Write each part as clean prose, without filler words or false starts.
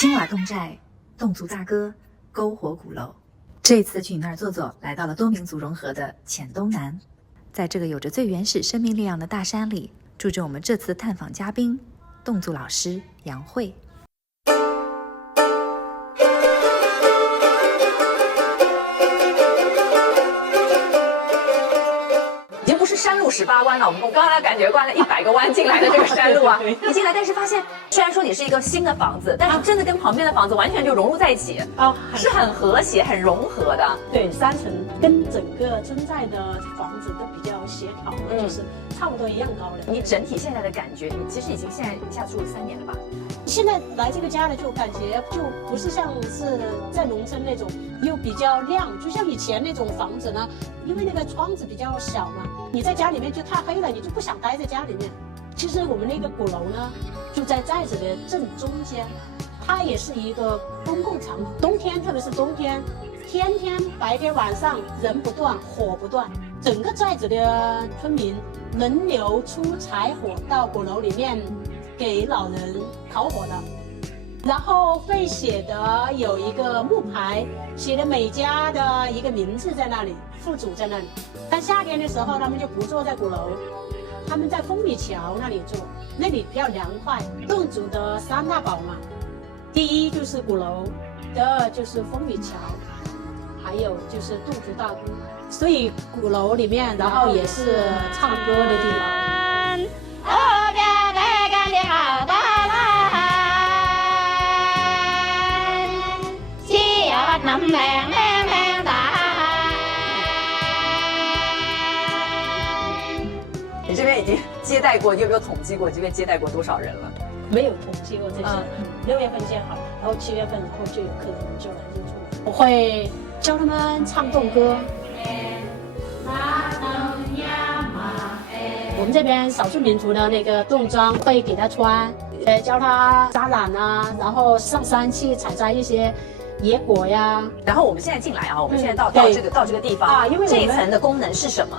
青瓦侗寨、侗族大歌、篝火鼓楼。这次去你那儿坐坐，来到了多民族融合的黔东南，在这个有着最原始生命力量的大山里，住着我们这次探访嘉宾侗族老师杨慧。山路18弯了，我们刚才感觉关了100个弯进来的这个山路啊，一进来，但是发现虽然说你是一个新的房子，但是真的跟旁边的房子完全就融入在一起啊，是很和谐、很融合的。对，3层跟整个村寨的房子都比较协调，就是差不多一样高的。你整体现在的感觉，你其实已经现在一下住了3年了吧？现在来这个家呢，就感觉就不是像是在农村那种，又比较亮，就像以前那种房子呢，因为那个窗子比较小嘛，你在家里面就太黑了，你就不想待在家里面。其实我们那个鼓楼呢，就在寨子的正中间，它也是一个公共场所。冬天，特别是冬天，天天白天晚上人不断，火不断，整个寨子的村民轮流出柴火到鼓楼里面给老人烤火的。然后会写的有一个木牌，写的每家的一个名字在那里，户主在那里。但夏天的时候，他们就不坐在鼓楼，他们在风米桥那里坐，那里比较凉快。侗族的3大宝嘛，第一就是鼓楼，第二就是风米桥，还有就是侗族大鼓。所以鼓楼里面，然后也是唱歌的地方。你这边已经接待过，你有没有统计过你这边接待过多少人了？没有统计过这些。6月份建好，然后7月份，然后就有客人就来入住了。我会教他们唱侗歌。我们这边少数民族的那个侗装会给他穿，教他扎染啊，然后上山去采摘一些野果呀。然后我们现在进来啊，我们现在到这个地方啊，因为这一层的功能是什么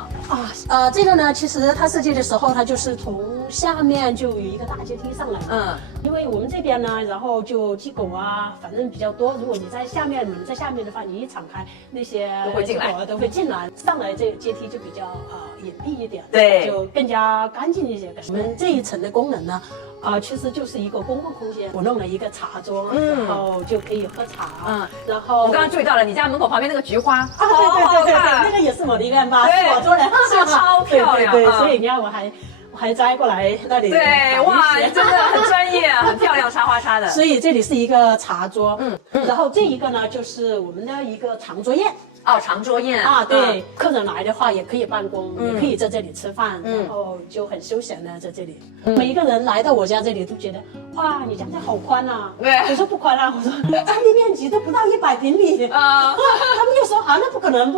啊？这个呢，其实它设计的时候，它就是从下面就有一个大阶梯上来。因为我们这边呢，然后就鸡狗啊，反正比较多。如果你在下面，门在下面的话，你一敞开，那些鸡狗都会进来。上来这个阶梯就比较隐蔽一点，对，就更加干净一些。我们这一层的功能呢，其实就是一个公共空间。我弄了一个茶桌，然后就可以喝茶。然后我刚刚注意到了你家门口旁边那个菊花对，那个也是我的一面吧，是我做的，是超漂亮。对，所以你看我还摘过来那里。对，哇，你真的很专业，很漂亮，插花插的。所以这里是一个茶桌，然后这一个呢就是我们的一个长桌宴。长桌宴对，客人来的话也可以办公，也可以在这里吃饭，然后就很休闲的在这里。每一个人来到我家这里都觉得，哇，你家这好宽啊！对，我说不宽啊，我说占地面积都不到100平米他们就说那不可能，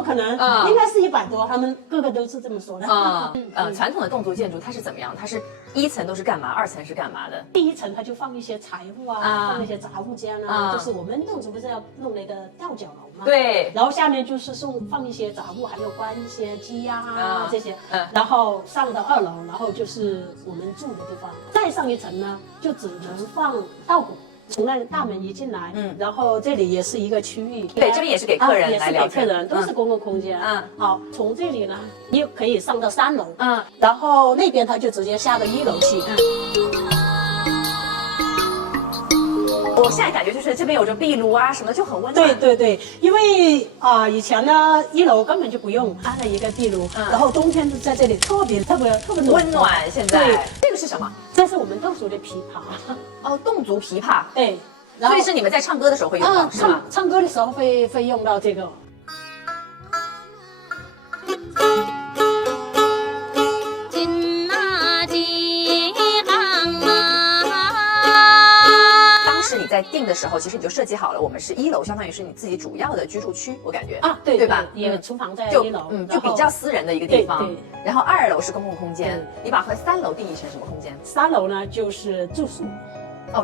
应该是100多，他们个个都是这么说的。传统的侗族建筑它是怎么样？它是1层都是干嘛，2层是干嘛的？第1层它就放一些财物放那些杂物间就是我们侗族不是要弄那个吊脚楼吗？对，然后下面就是放一些杂物，还有关一些鸡呀这些，然后上到2楼，然后就是我们住的地方。再上一层呢，就只能放稻谷。从那大门一进来，然后这里也是一个区域。对，这边也是给客人来聊天，也是给客人，都是公共空间。好，从这里呢，你又可以上到3楼。然后那边他就直接下到1楼去。我现在感觉就是这边有着壁炉啊什么，就很温暖。对，因为以前呢1楼根本就不用安了一个壁炉，然后冬天在这里特别温暖。现在这个是什么？这是我们侗族的琵琶。侗族琵琶。对，所以是你们在唱歌的时候会用到，是吗？唱歌的时候会用到这个。你在定的时候，其实你就设计好了，我们是1楼，相当于是你自己主要的居住区，我感觉对吧？也厨房在1楼，就比较私人的一个地方。然后2楼是公共空间，你把3楼定义成什么空间？3楼呢就是住宿。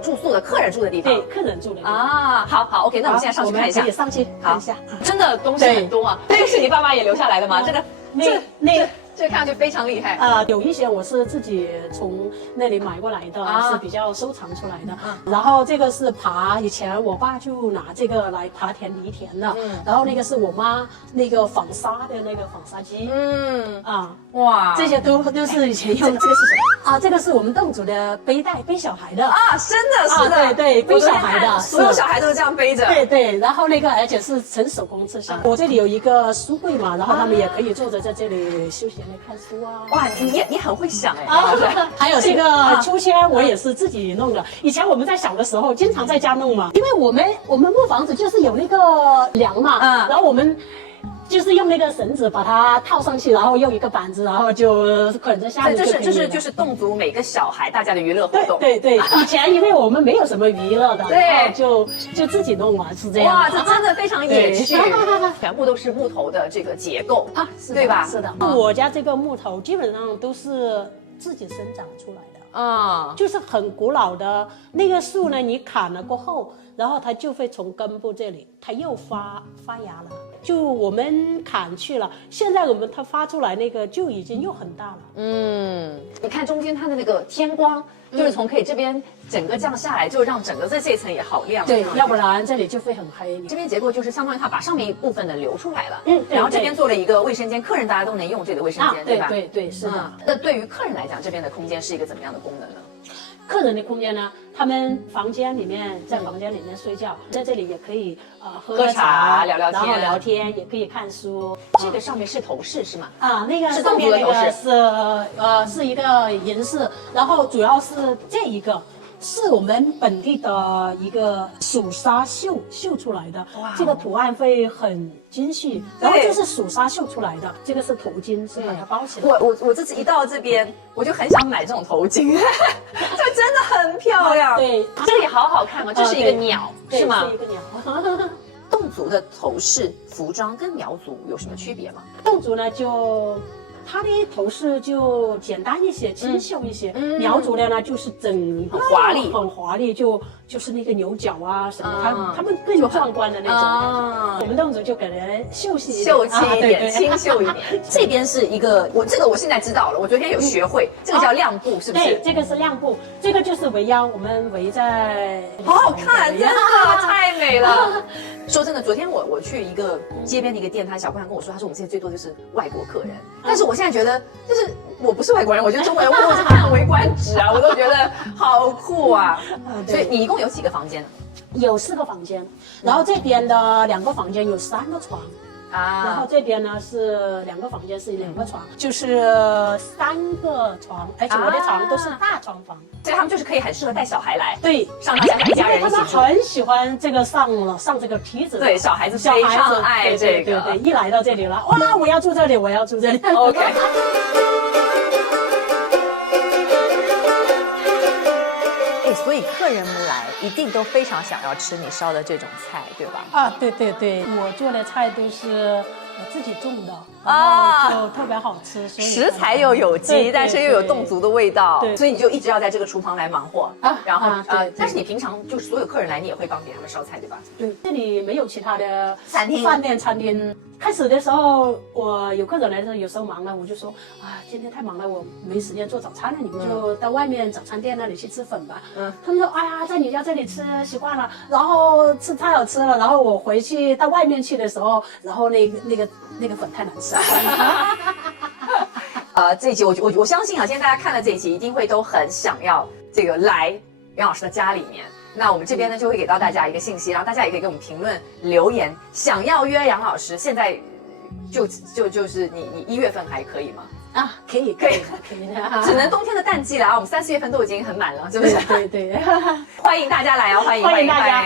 住宿的客人住的地方。对，客人住的地方好 OK， 那我们现在上去看一下。可以上去看一下。真的东西很多啊。那个是你爸妈也留下来的吗？这看上去非常厉害。有一些我是自己从那里买过来的，是比较收藏出来的。然后这个是耙，以前我爸就拿这个来耙田犁田的。然后那个是我妈那个纺纱的那个纺纱机。哇，这些都是以前用。这个是什么？这个是我们侗族的背带，背小孩的。真的是的，对，背小孩的，所有小孩都是这样背着。对，然后那个而且是纯手工制作。我这里有一个书柜嘛，然后他们也可以坐着在这里休闲的看书啊。哇，你很会想还有这个秋千，我也是自己弄的。以前我们在小的时候，经常在家弄嘛，因为我们木房子就是有那个梁嘛，然后我们就是用那个绳子把它套上去，然后用一个板子，然后就捆着下面。就是侗族每个小孩大家的娱乐活动。对，以前因为我们没有什么娱乐的，对，就自己弄嘛，是这样。哇，这真的非常野趣，全部都是木头的这个结构对吧？是的，我家这个木头基本上都是自己生长出来的。就是很古老的那个树呢，你砍了过后，然后它就会从根部这里，它又发芽了。就我们砍去了，现在它发出来那个就已经又很大了。你看中间它的那个天光，就是从可以这边整个这样下来，就让整个这一层也好亮。对，要不然这里就会很黑。这边结构就是相当于它把上面一部分的留出来了，然后这边做了一个卫生间，客人大家都能用这个卫生间，对吧？对，是的。那对于客人来讲，这边的空间是一个怎么样的功能呢？客人的空间呢，他们房间里面在房间里面睡觉，在这里也可以喝茶聊聊天，然后聊天也可以看书。这个上面是头饰是吗？那个上面那个是一个银饰，然后主要是这一个。是我们本地的一个蜀纱绣出来的，这个图案会很精细，然后就是蜀纱绣出来的。这个是头巾，是把它包起来。我这次一到这边，我就很想买这种头巾，这真的很漂亮。对，这里好好看哦，这是一个鸟，是吗？是一个鸟。侗族的头饰服装跟苗族有什么区别吗？侗族呢它的头饰就简单一些，清秀一些。苗族的呢就是很华丽，就是那个牛角啊什么，他们更壮观的那种。我们侗族就给人秀气一点，清秀一点。这边是一个，我现在知道了，我昨天有学会，这个叫亮布，是不是？对，这个是亮布，这个就是围腰，我们围在。好好看，真的太美了。说真的，昨天我去一个街边的一个店，小姑娘跟我说，她说我们这些最多就是外国客人，但是我现在觉得，就是我不是外国人，我觉得中国人我是叹为观止啊，我都觉得好酷啊。所以你一共有几个房间？有4个房间，然后这边的2个房间有3个床。然后这边呢是2个房间，是2个床，就是3个床，而且我的床都是大床房，所以他们就是可以很适合带小孩来，对，上大家一家人一起住。他们很喜欢这个上这个梯子，对，小孩子非常爱这个，对，一来到这里了，哇，我要住这里，我要住这里。OK。所以客人们来一定都非常想要吃你烧的这种菜，对吧？对，我做的菜都是我自己种的就特别好吃，所以食材又有机，但是又有侗族的味道，所以你就一直要在这个厨房来忙活然后但是你平常就是所有客人来，你也会帮给他们烧菜，对吧？对，这里没有其他的饭店餐厅。开始的时候，我有客人来的时候，有时候忙了，我就说今天太忙了，我没时间做早餐了，你们就到外面早餐店那里去吃粉吧。他们说在你家这里吃习惯了，然后吃太好吃了，然后我回去到外面去的时候，然后那个粉太难吃了。这一集我相信今天大家看了这一集，一定会都很想要这个来杨老师的家里面。那我们这边呢就会给到大家一个信息，然后大家也可以给我们评论留言，想要约杨老师，现在就是你1月份还可以吗？可以，只能冬天的淡季了我们3、4月份都已经很满了，是不是？对，欢迎大家来欢迎大家。